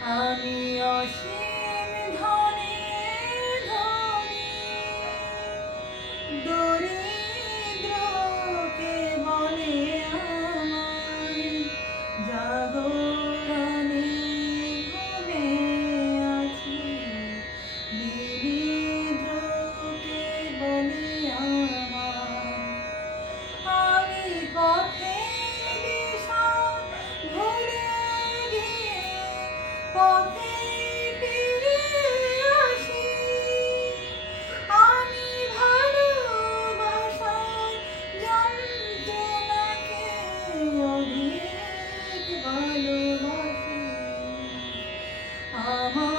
আমি অসীম ধনে ধনী, দরিদ্রকে বলে আমায় জাগরণে ঘুমে আছি, দরিদ্রকে বলে আমায়। আমি পথের দিশা ভুলে গিয়ে পথে ফিরে আসি, আমি ভালোবাসার যন্ত্রণাকে অধিক ভালোবাসি। আমার